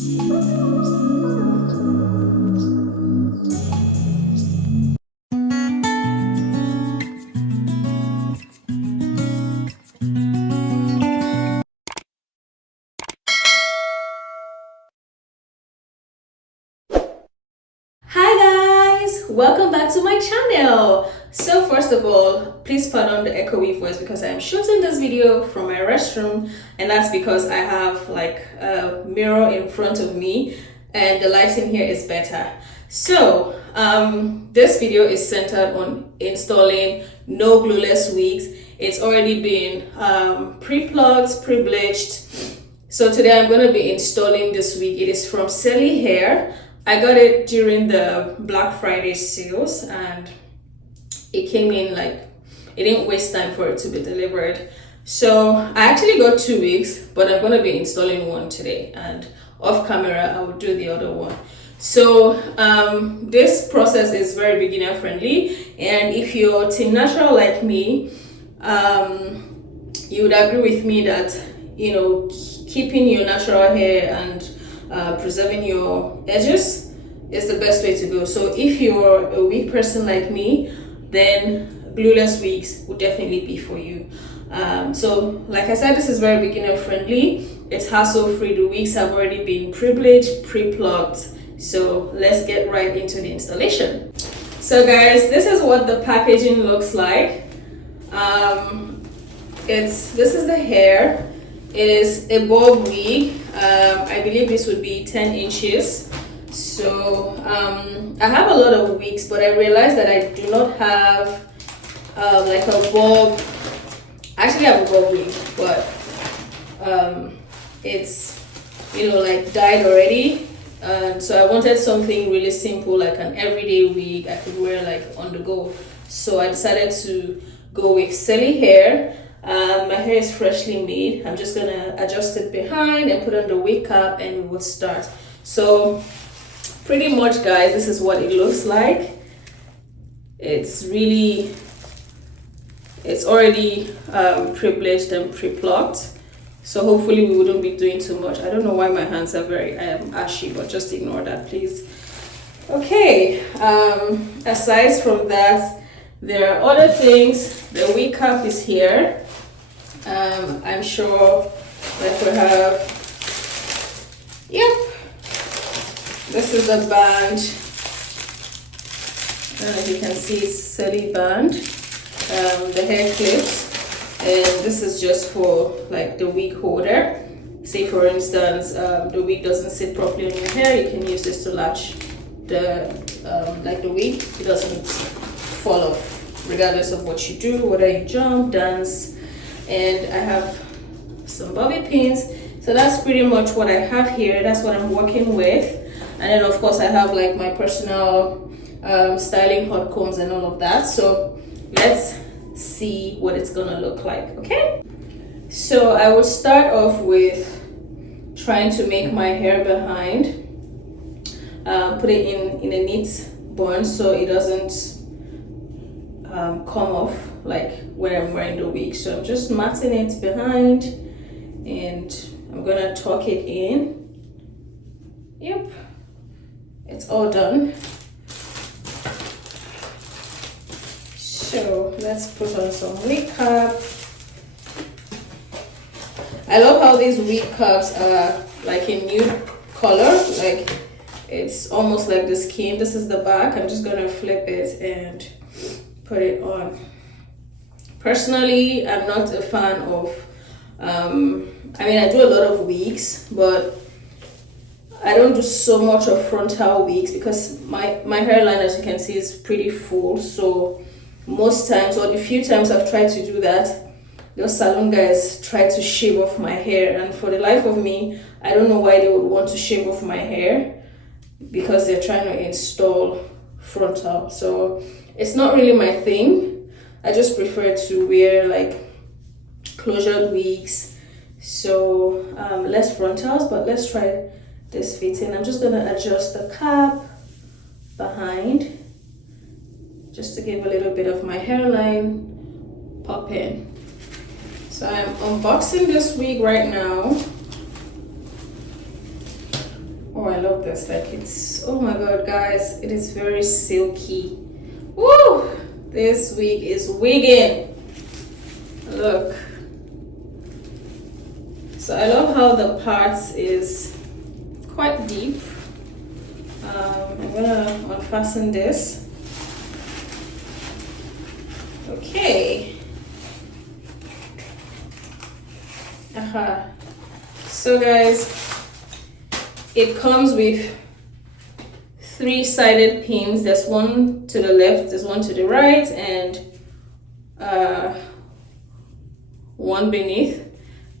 Hi guys, welcome back to my channel. So first of all, please pardon the echoey voice because I'm shooting this video from my restroom, and that's because I have like a mirror in front of me and the lighting here is better. So this video is centered on installing no glueless wigs. It's already been pre-plucked, pre-bleached. So today I'm going to be installing this wig. It is from Celie Hair. I got it during the Black Friday sales and it came in like, it didn't waste time for it to be delivered. So I actually got 2 weeks, but I'm going to be installing one today, and off camera I will do the other one. So this process is very beginner friendly, and if you're team natural like me, you would agree with me that, you know, keeping your natural hair and preserving your edges is the best way to go. So if you're a wig person like me, then glueless wigs would definitely be for you. So like I said, this is very beginner friendly. It's hassle free. The wigs have already been pre-bleached, pre-plucked. So let's get right into the installation. So guys, this is what the packaging looks like. This is the hair. It is a bob wig. I believe this would be 10 inches. So I have a lot of wigs, but I realized that I do not have like a bob. I actually have a bob wig, but it's, you know, like dyed already. So I wanted something really simple, like an everyday wig I could wear like on the go. So I decided to go with Celie Hair. My hair is freshly made. I'm just gonna adjust it behind and put on the wig cap and we will start. So pretty much guys, this is what it looks like. It's already pre-bleached and pre-plucked, so hopefully we wouldn't be doing too much. I don't know why my hands are very ashy, but just ignore that please. Okay, aside from that, there are other things. The wig cap is here. I'm sure that we have, yep, this is a band. I don't know if you can see, it's Celie band. The hair clips, and this is just for like the wig holder. Say for instance, the wig doesn't sit properly on your hair, you can use this to latch the like the wig. It doesn't fall off regardless of what you do, whether you jump, dance. And I have some bobby pins. So that's pretty much what I have here. That's what I'm working with. And then of course I have like my personal styling hot combs and all of that. So let's see what it's gonna look like. Okay, so I will start off with trying to make my hair behind, put it in a neat bun so it doesn't come off like when I'm wearing the wig. So I'm just matting it behind and I'm gonna tuck it in. Yep, it's all done. So let's put on some wig cap. I love how these wig caps are like a nude color, like it's almost like the skin. This is the back. I'm just gonna flip it and put it on. Personally, I'm not a fan of I mean, I do a lot of wigs, but I don't do so much of frontal wigs because my hairline, as you can see, is pretty full. So most times, or the few times I've tried to do that, those salon guys try to shave off my hair, and for the life of me, I don't know why they would want to shave off my hair, because they're trying to install frontal. So it's not really my thing. I just prefer to wear like closured wigs. So less frontals, but let's try this fitting. I'm just gonna adjust the cap behind just to give a little bit of my hairline pop in. So I'm unboxing this wig right now. Oh, I love this. Like, it's, oh my god, guys, it is very silky. Woo! This wig is wigging. Look. So I love how the parts is quite deep. I'm gonna unfasten this. Okay. So guys, it comes with 3-sided pins. There's one to the left, there's one to the right, and one beneath.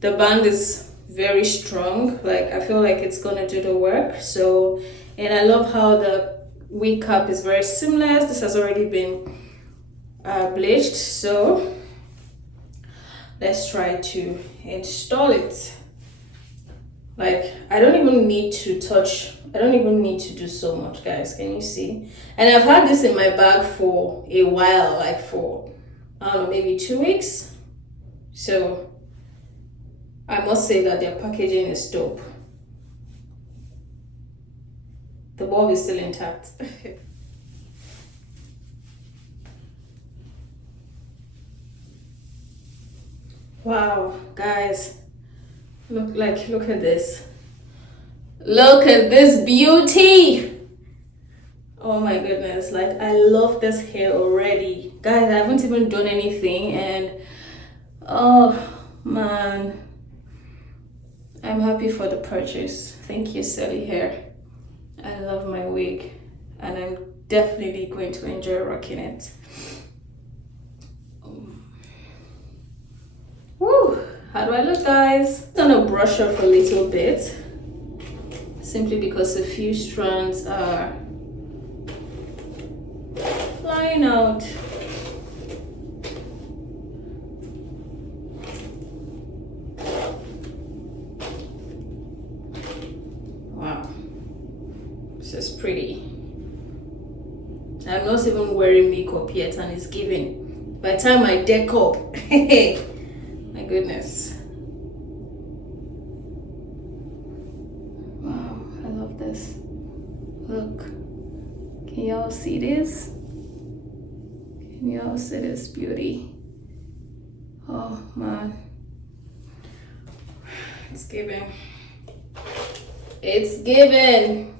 The band is very strong. Like, I feel like it's gonna do the work. So, and I love how the wig cap is very seamless. This has already been bleached. So let's try to install it. Like, I don't even need to do so much, guys. Can you see? And I've had this in my bag for a while, like for, I don't know, maybe 2 weeks. So I must say that their packaging is dope. The bulb is still intact. Wow, guys, look at this. Look at this beauty. Oh my goodness, like, I love this hair already. Guys, I haven't even done anything, and oh man, I'm happy for the purchase. Thank you, Celie Hair. I love my wig, and I'm definitely going to enjoy rocking it. Woo! How do I look, guys? I'm gonna brush off a little bit, simply because a few strands are flying out. Wow, this is pretty. I'm not even wearing makeup yet, and it's giving. By the time I deck up, my goodness. Wow, I love this. Look, can y'all see this? Can y'all see this beauty? Oh man, it's giving. It's giving.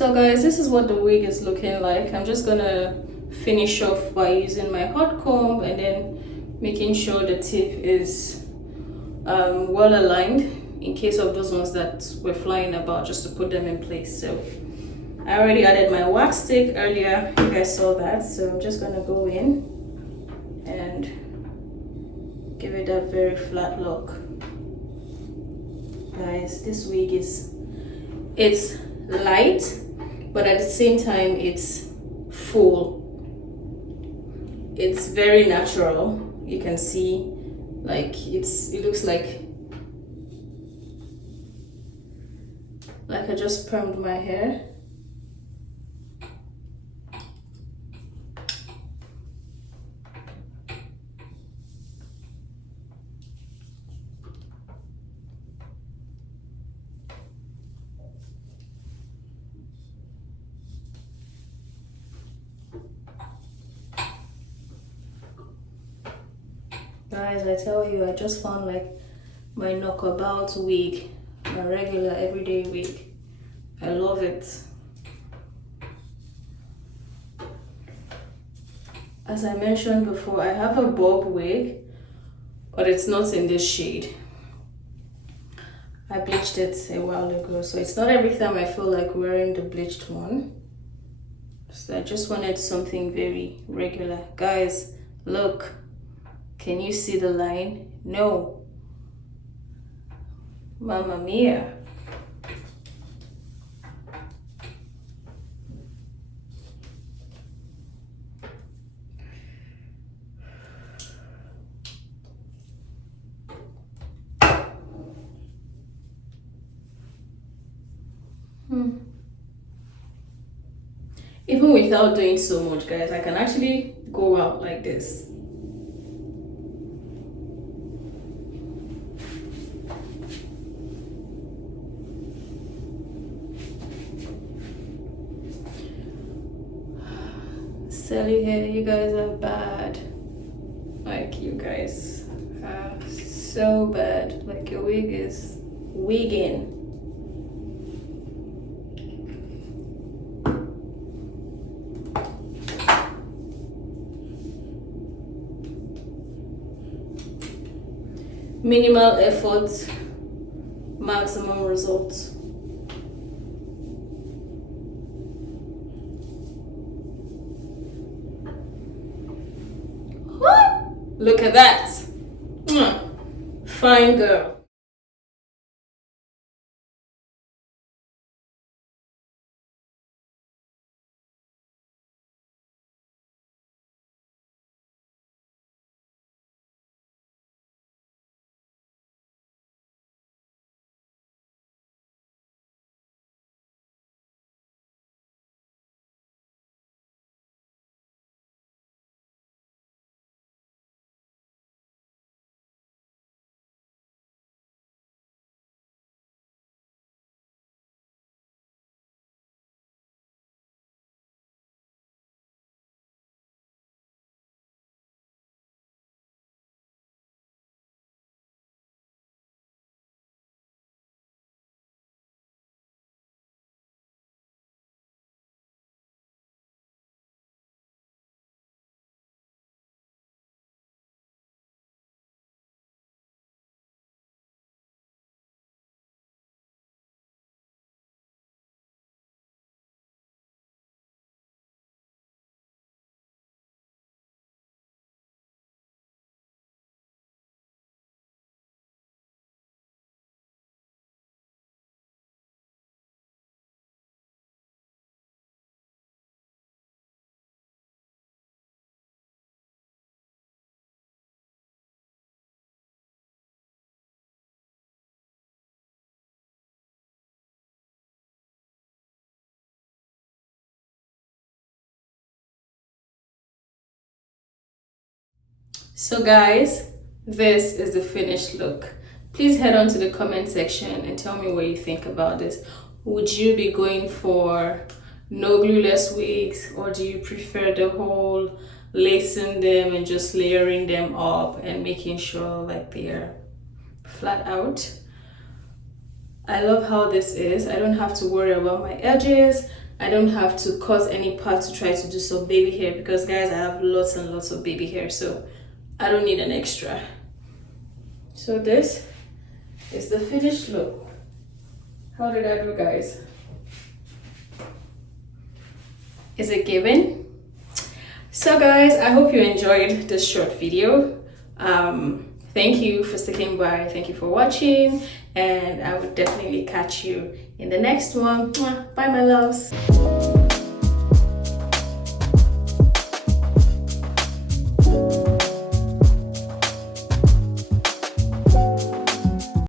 So guys, this is what the wig is looking like. I'm just gonna finish off by using my hot comb and then making sure the tip is well aligned in case of those ones that were flying about, just to put them in place. So I already added my wax stick earlier, you guys saw that, so I'm just gonna go in and give it that very flat look. Guys, this wig it's light, but at the same time it's full. It's very natural. You can see, like, it looks like I just permed my hair. Guys, I tell you, I just found like my knockabout wig, my regular everyday wig. I love it. As I mentioned before, I have a bob wig, but it's not in this shade. I bleached it a while ago, so it's not every time I feel like wearing the bleached one. So I just wanted something very regular. Guys, look. Can you see the line? No. Mamma mia. Even without doing so much, guys, I can actually go out like this. Celie Hair, you guys are bad. Like, you guys are so bad. Like, your wig is wigging. Minimal effort, maximum results. Look at that. Fine girl. So guys, this is the finished look. Please head on to the comment section and tell me what you think about this. Would you be going for no glueless wigs, or do you prefer the whole lacing them and just layering them up and making sure like they're flat out? I love how this is. I don't have to worry about my edges. I don't have to cut any part to try to do some baby hair, because guys, I have lots and lots of baby hair, so I don't need an extra. So this is the finished look. How did I do, guys? Is it given? So guys, I hope you enjoyed this short video. Thank you for sticking by, thank you for watching, and I will definitely catch you in the next one. Bye my loves.